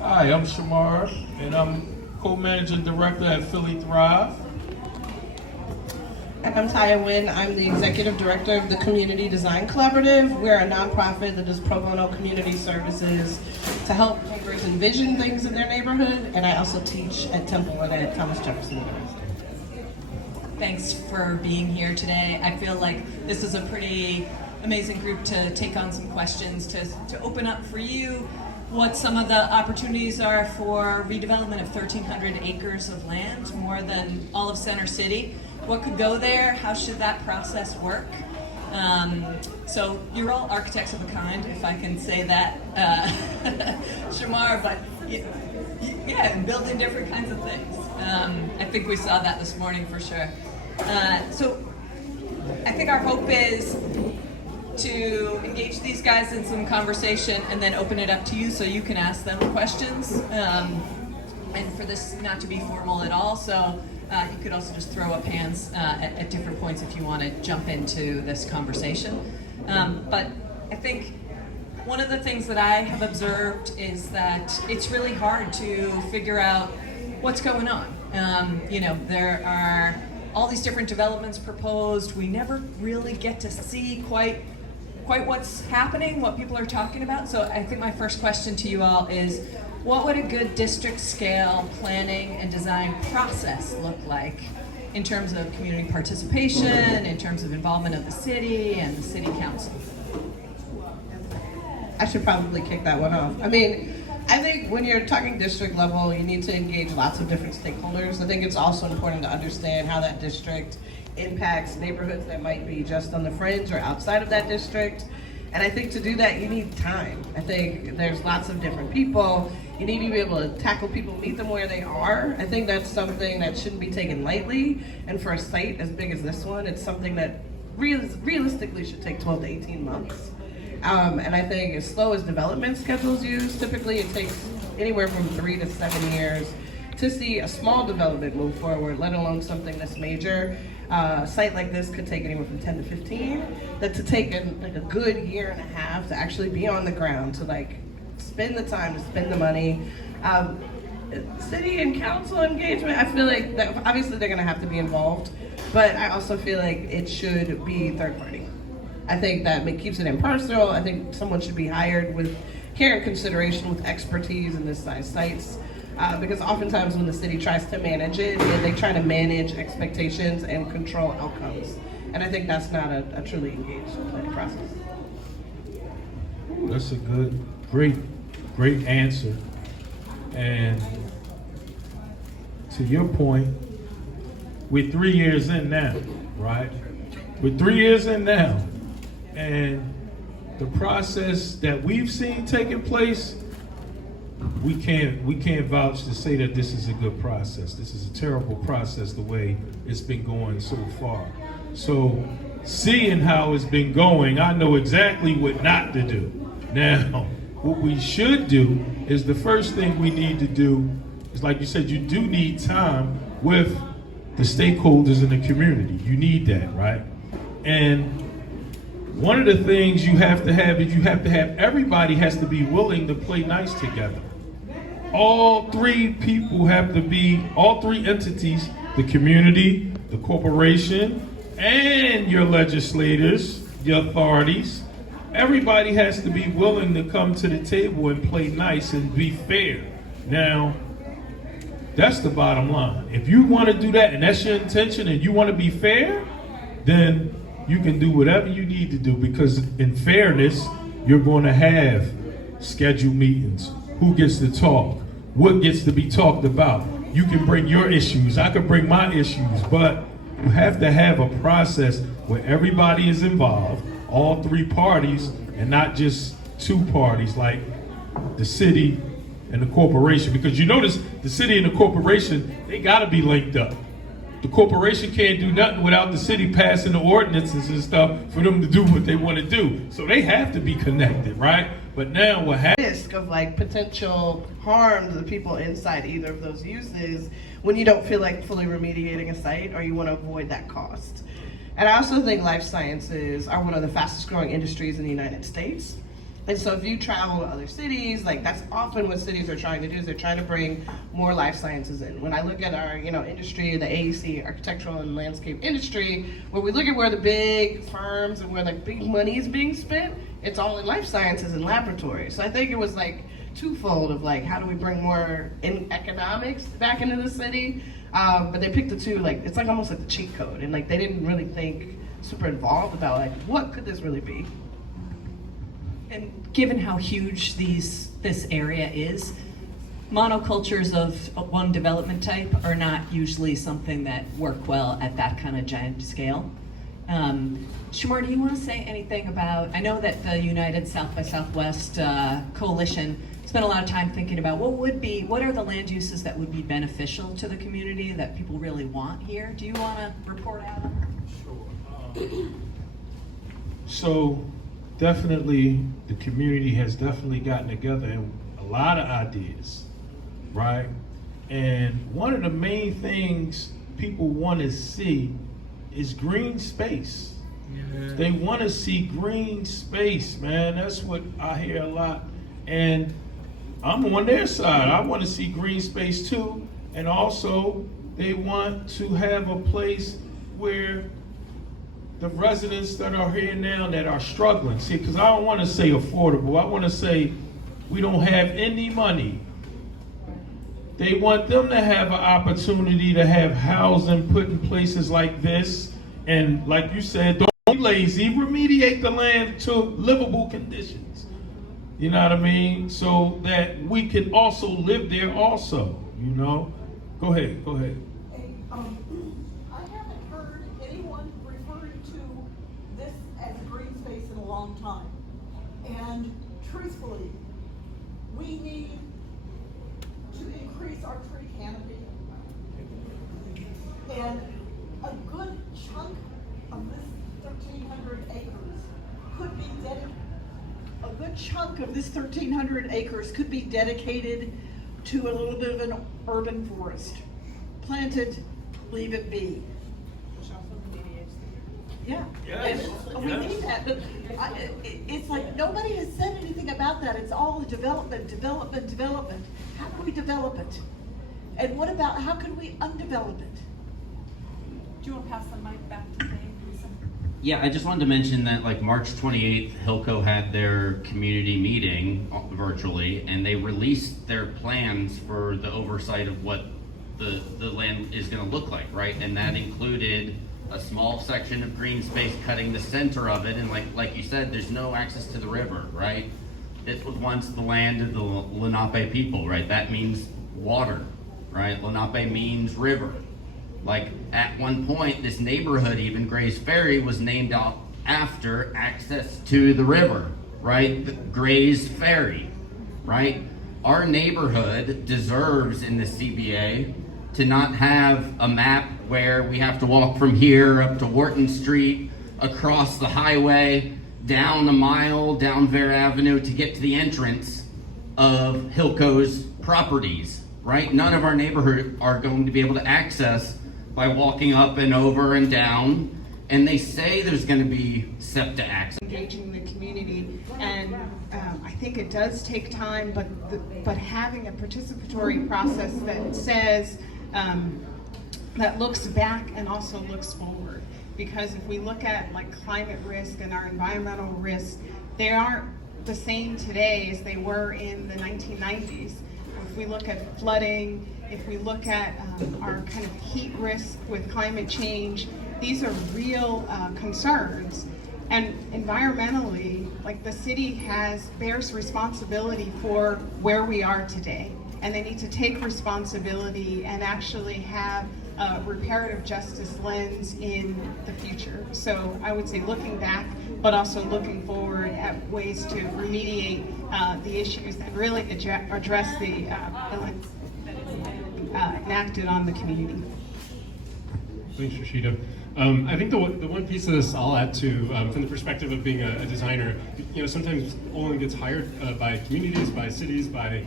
Hi, I'm Shamar, and I'm co-managing director at Philly Thrive. And I'm Taya Wynn. I'm the executive director of the Community Design Collaborative. We're a nonprofit that does pro bono community services to help neighbors envision things in their neighborhood. And I also teach at Temple and at Thomas Jefferson University. Thanks for being here today. I feel like this is a pretty amazing group to take on some questions, to open up for you what some of the opportunities are for redevelopment of 1,300 acres of land, more than all of Center City. What could go there? How should that process work? So you're all architects of a kind, if I can say that, Shamar, but yeah, building different kinds of things. I think we saw that this morning for sure. So I think our hope is to engage these guys in some conversation and then open it up to you so you can ask them questions. And for this not to be formal at all, so you could also just throw up hands at different points if you want to jump into this conversation. But I think one of the things that I have observed is that it's really hard to figure out what's going on. There are all these different developments proposed. We never really get to see quite what's happening, what people are talking about. So I think my first question to you all is, what would a good district scale planning and design process look like in terms of community participation, in terms of involvement of the city and the city council? I should probably kick that one off. I think when you're talking district level, you need to engage lots of different stakeholders. I think it's also important to understand how that district impacts neighborhoods that might be just on the fringe or outside of that district. And I think to do that, you need time. I think there's lots of different people. You need to be able to tackle people, meet them where they are. I think that's something that shouldn't be taken lightly. And for a site as big as this one, it's something that realistically should take 12 to 18 months. And I think as slow as development schedules use, typically it takes anywhere from 3 to 7 years to see a small development move forward, let alone something this major. A site like this could take anywhere from 10 to 15. That to take a good year and a half to actually be on the ground, to spend the time, to spend the money. City and council engagement, I feel like that obviously they're gonna have to be involved, but I also feel like it should be third party. I think that keeps it impartial. I think someone should be hired with care and consideration, with expertise in this size sites. Because oftentimes when the city tries to manage it, they try to manage expectations and control outcomes. And I think that's not a truly engaged planning process. Ooh, that's a great answer. And to your point, we're 3 years in now, right? We're 3 years in now. And the process that we've seen taking place, we can't vouch to say that this is a good process. This is a terrible process the way it's been going so far. So seeing how it's been going, I know exactly what not to do. Now, what we should do is, the first thing we need to do is, like you said, you do need time with the stakeholders in the community. You need that, right? And one of the things you have to have is everybody has to be willing to play nice together. All three entities, the community, the corporation, and your legislators, your authorities, everybody has to be willing to come to the table and play nice and be fair. Now, that's the bottom line. If you want to do that and that's your intention and you want to be fair, then you can do whatever you need to do, because in fairness, you're going to have scheduled meetings. Who gets to talk? What gets to be talked about? You can bring your issues. I can bring my issues. But you have to have a process where everybody is involved, all three parties, and not just two parties like the city and the corporation. Because you notice the city and the corporation, they got to be linked up. The corporation can't do nothing without the city passing the ordinances and stuff for them to do what they want to do. So they have to be connected, right? But now what happens? Risk of potential harm to the people inside either of those uses when you don't feel like fully remediating a site, or you want to avoid that cost. And I also think life sciences are one of the fastest growing industries in the United States. And so if you travel to other cities, like that's often what cities are trying to do is they're trying to bring more life sciences in. When I look at our, industry, the AEC, architectural and landscape industry, when we look at where the big firms and where like big money is being spent, it's all in life sciences and laboratories. So I think it was like twofold of like, how do we bring more in economics back into the city? But they picked the two, like, it's like almost like the cheat code. And like, they didn't really think super involved about like, what could this really be? And given how huge this area is, monocultures of one development type are not usually something that work well at that kind of giant scale. Shamar, do you want to say anything about, I know that the United South by Southwest Coalition spent a lot of time thinking about what are the land uses that would be beneficial to the community that people really want here? Do you want to report out on that? Sure. So definitely the community has definitely gotten together and a lot of ideas, right? And one of the main things people want to see is green space. Yeah. They want to see green space, man. That's what I hear a lot. And I'm on their side. I want to see green space too. And also they want to have a place where the residents that are here now that are struggling, see, because I don't want to say affordable, I want to say we don't have any money. They want them to have an opportunity to have housing put in places like this, and like you said, don't be lazy, remediate the land to livable conditions. You know what I mean? So that we can also live there also, Go ahead. I haven't heard anyone referring to this as a green space in a long time. And truthfully, we need to increase our tree canopy. And a good chunk of this 1,300 acres could be dedicated to a little bit of an urban forest. Planted, leave it be. Yeah. Yes. And we need that, but it's like nobody has said anything about that. It's all development. How can we develop it? And what about, how can we undevelop it? Do you want to pass the mic back to Dave? Yeah, I just wanted to mention that like March 28th, Hilco had their community meeting virtually, and they released their plans for the oversight of what the land is going to look like, right? And that included a small section of green space cutting the center of it, and like you said, there's no access to the river, right? It was once the land of the Lenape people, right? That means water, right? Lenape means river. Like at one point, this neighborhood, even Gray's Ferry, was named out after access to the river, right? Gray's Ferry, right? Our neighborhood deserves in the CBA to not have a map where we have to walk from here up to Wharton Street, across the highway, down a mile, down Vare Avenue to get to the entrance of Hilco's properties, right? None of our neighborhood are going to be able to access by walking up and over and down, and they say there's going to be SEPTA access. Engaging the community, and I think it does take time, but having a participatory process that says, that looks back and also looks forward. Because if we look at like climate risk and our environmental risks, they aren't the same today as they were in the 1990s. If we look at flooding, if we look at our kind of heat risk with climate change, these are real concerns. And environmentally, like the city bears responsibility for where we are today. And they need to take responsibility and actually have a reparative justice lens in the future. So I would say looking back, but also looking forward at ways to remediate the issues that really address the lens that is enacted on the community. Thanks, Rashida. I think the one piece of this I'll add to, from the perspective of being a designer, sometimes Olin gets hired by communities, by cities, by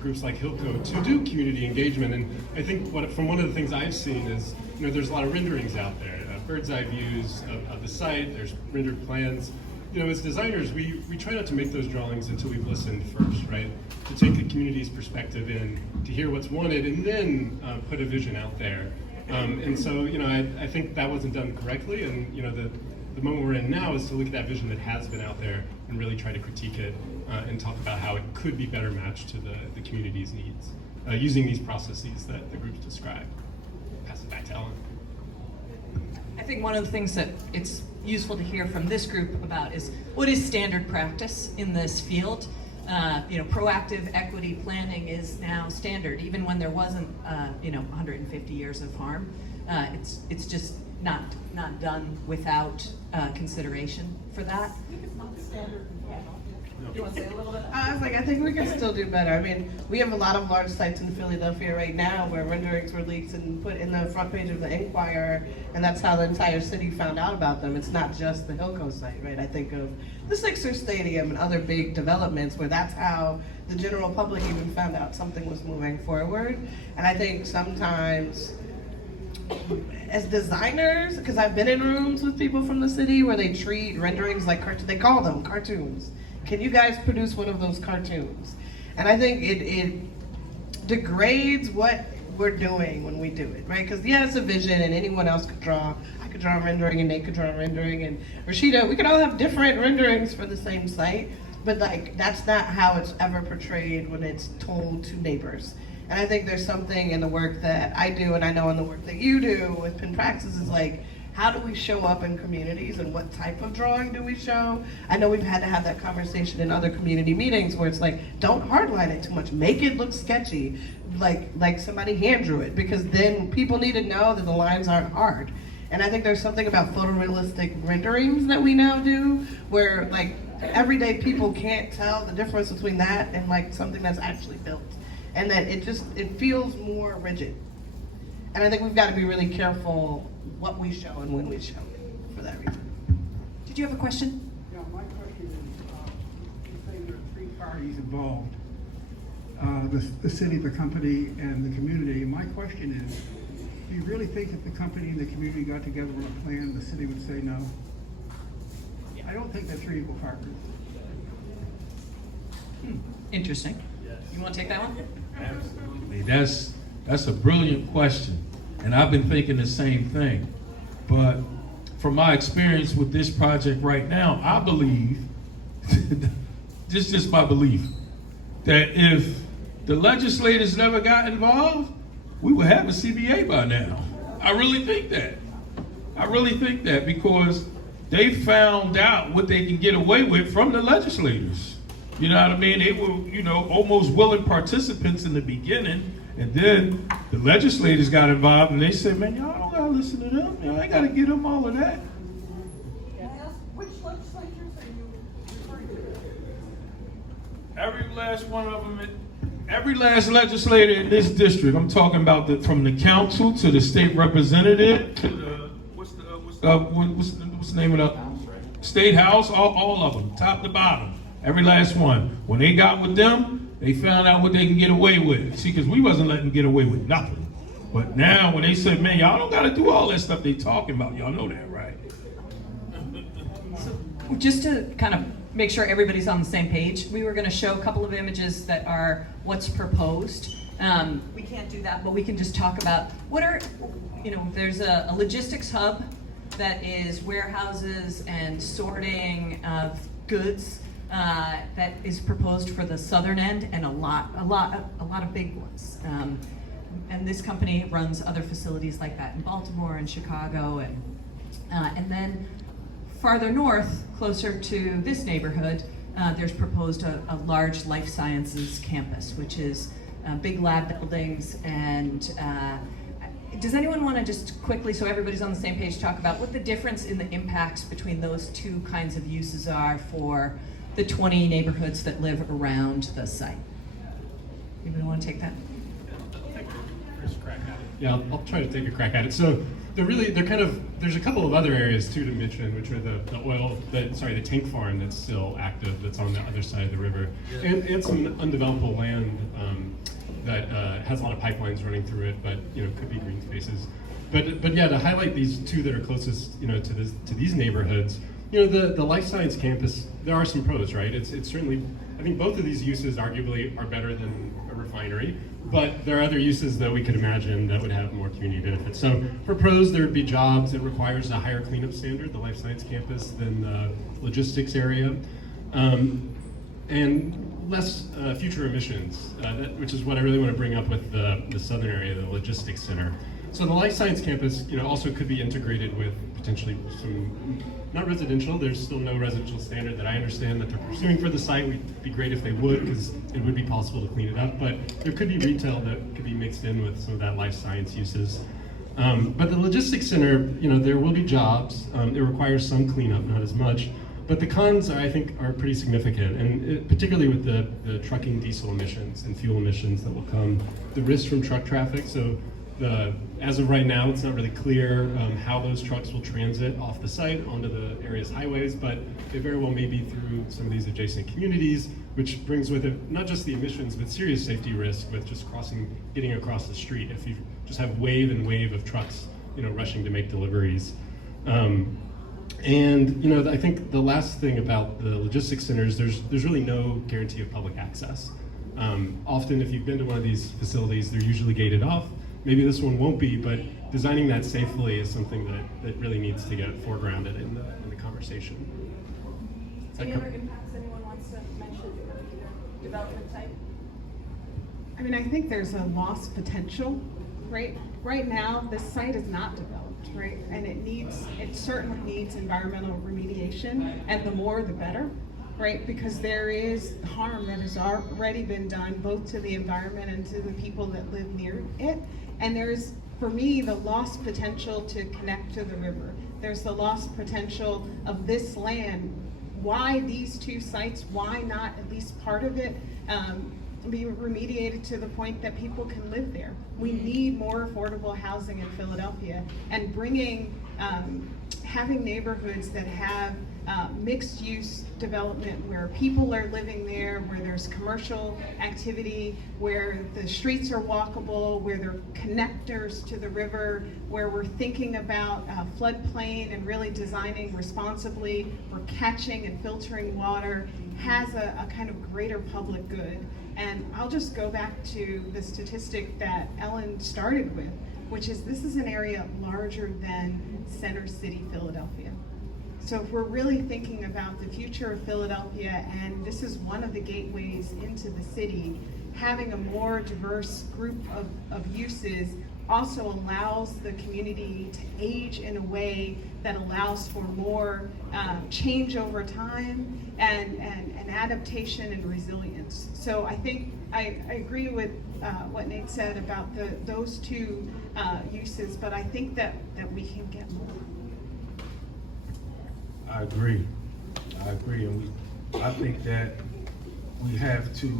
groups like Hilco to do community engagement. And I think from one of the things I've seen is, there's a lot of renderings out there, bird's eye views of the site, there's rendered plans. as designers, we try not to make those drawings until we've listened first, right? To take the community's perspective in, to hear what's wanted, and then put a vision out there. And so, I think that wasn't done correctly, and the moment we're in now is to look at that vision that has been out there and really try to critique it and talk about how it could be better matched to the community's needs, using these processes that the groups describe. Pass it back to Ellen. I think one of the things that it's useful to hear from this group about is what is standard practice in this field. Proactive equity planning is now standard, even when there wasn't 150 years of harm. It's just not done without consideration for that. You want to say a little bit? I was like, I think we can still do better. I mean, we have a lot of large sites in Philadelphia right now where renderings were leaked and put in the front page of the Inquirer, and that's how the entire city found out about them. It's not just the Hillco site, right? I think of the Sixers Stadium and other big developments where that's how the general public even found out something was moving forward. And I think sometimes as designers, because I've been in rooms with people from the city where they treat renderings like they call them cartoons. Can you guys produce one of those cartoons? And I think it degrades what we're doing when we do it, right? Because it's a vision and anyone else could draw. I could draw a rendering and Nate could draw a rendering and Rashida, we could all have different renderings for the same site, but that's not how it's ever portrayed when it's told to neighbors. And I think there's something in the work that I do and I know in the work that you do with Penn Praxis is how do we show up in communities and what type of drawing do we show? I know we've had to have that conversation in other community meetings where it's don't hardline it too much, make it look sketchy, like somebody hand drew it, because then people need to know that the lines aren't hard. And I think there's something about photorealistic renderings that we now do where everyday people can't tell the difference between that and something that's actually built. And that it feels more rigid. And I think we've got to be really careful what we show and when we show for that reason. Did you have a question? Yeah, my question is, you say there are three parties involved, the city, the company, and the community. My question is, do you really think if the company and the community got together on a plan, the city would say no? I don't think they're three equal partners. Interesting. You want to take that one? Absolutely. That's a brilliant question. And I've been thinking the same thing. But from my experience with this project right now, I believe, this is just my belief, that if the legislators never got involved, we would have a CBA by now. I really think that. I really think that because they found out what they can get away with from the legislators. You know what I mean? They were, almost willing participants in the beginning, and then the legislators got involved and they said, man, y'all don't gotta listen to them. Y'all ain't gotta give them all of that. Which legislatures are you referring to? Every last one of them, every last legislator in this district, I'm talking about from the council to the state representative to the, what's the name of the state house, all of them, top to bottom. Every last one. When they got with them, they found out what they can get away with. See, because we wasn't letting them get away with nothing. But now when they said, man, y'all don't got to do all that stuff they talking about. Y'all know that, right? So just to kind of make sure everybody's on the same page, we were going to show a couple of images that are what's proposed. We can't do that, but we can just talk about there's a logistics hub that is warehouses and sorting of goods. That is proposed for the southern end, and a lot of big ones. And this company runs other facilities like that in Baltimore and Chicago, and then farther north, closer to this neighborhood, there's proposed a large life sciences campus, which is big lab buildings. And does anyone want to just quickly, so everybody's on the same page, talk about what the difference in the impacts between those two kinds of uses are for the 20 neighborhoods that live around the site? Anybody want to take that? First crack at it. Yeah, I'll try to take a crack at it. So there's a couple of other areas too to mention, which are the tank farm that's still active, that's on the other side of the river, and some undevelopable land that has a lot of pipelines running through it, but could be green spaces. But yeah, to highlight these two that are closest, to these neighborhoods, You know, the life science campus, there are some pros, right? It's certainly, I think both of these uses arguably are better than a refinery, but there are other uses that we could imagine that would have more community benefits. So for pros, there would be jobs. It requires a higher cleanup standard, the life science campus, than the logistics area. And less future emissions, which is what I really want to bring up with the southern area, the logistics center. So the life science campus, you know, also could be integrated with potentially some, not residential, there's still no residential standard that I understand that they're pursuing for the site. It'd be great if they would, because it would be possible to clean it up, but there could be retail that could be mixed in with some of that life science uses. But the logistics center, you know, there will be jobs. It requires some cleanup, not as much. But the cons, I think, are pretty significant, and particularly with the trucking diesel emissions and fuel emissions that will come. The risk from truck traffic, so as of right now, it's not really clear how those trucks will transit off the site onto the area's highways, but they very well may be through some of these adjacent communities, which brings with it not just the emissions, but serious safety risk with just getting across the street if you just have wave and wave of trucks, you know, rushing to make deliveries. And you know, I think the last thing about the logistics centers, there's really no guarantee of public access. Often, if you've been to one of these facilities, they're usually gated off. Maybe this one won't be, but designing that safely is something that really needs to get foregrounded in the conversation. Any other impacts anyone wants to mention? Development type? I mean, I think there's a lost potential, right? Right now, this site is not developed, right? And it certainly needs environmental remediation, and the more the better, right? Because there is harm that has already been done both to the environment and to the people that live near it. And there's, for me, the lost potential to connect to the river. There's the lost potential of this land. Why these two sites? Why not at least part of it be remediated to the point that people can live there? We need more affordable housing in Philadelphia, and having neighborhoods that have mixed use development where people are living there, where there's commercial activity, where the streets are walkable, where they're connectors to the river, where we're thinking about floodplain and really designing responsibly for catching and filtering water, has a kind of greater public good. And I'll just go back to the statistic that Ellen started with, which is this is an area larger than Center City, Philadelphia. So if we're really thinking about the future of Philadelphia, and this is one of the gateways into the city, having a more diverse group of uses also allows the community to age in a way that allows for more change over time and adaptation and resilience. So I think I agree with what Nate said about those two uses, but I think that we can get more. I agree, and I think that we have to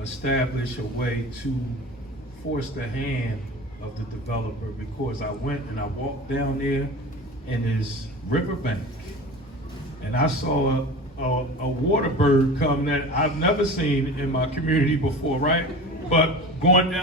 establish a way to force the hand of the developer, because I went and I walked down there in this riverbank, and I saw a water bird come that I've never seen in my community before, right? But going down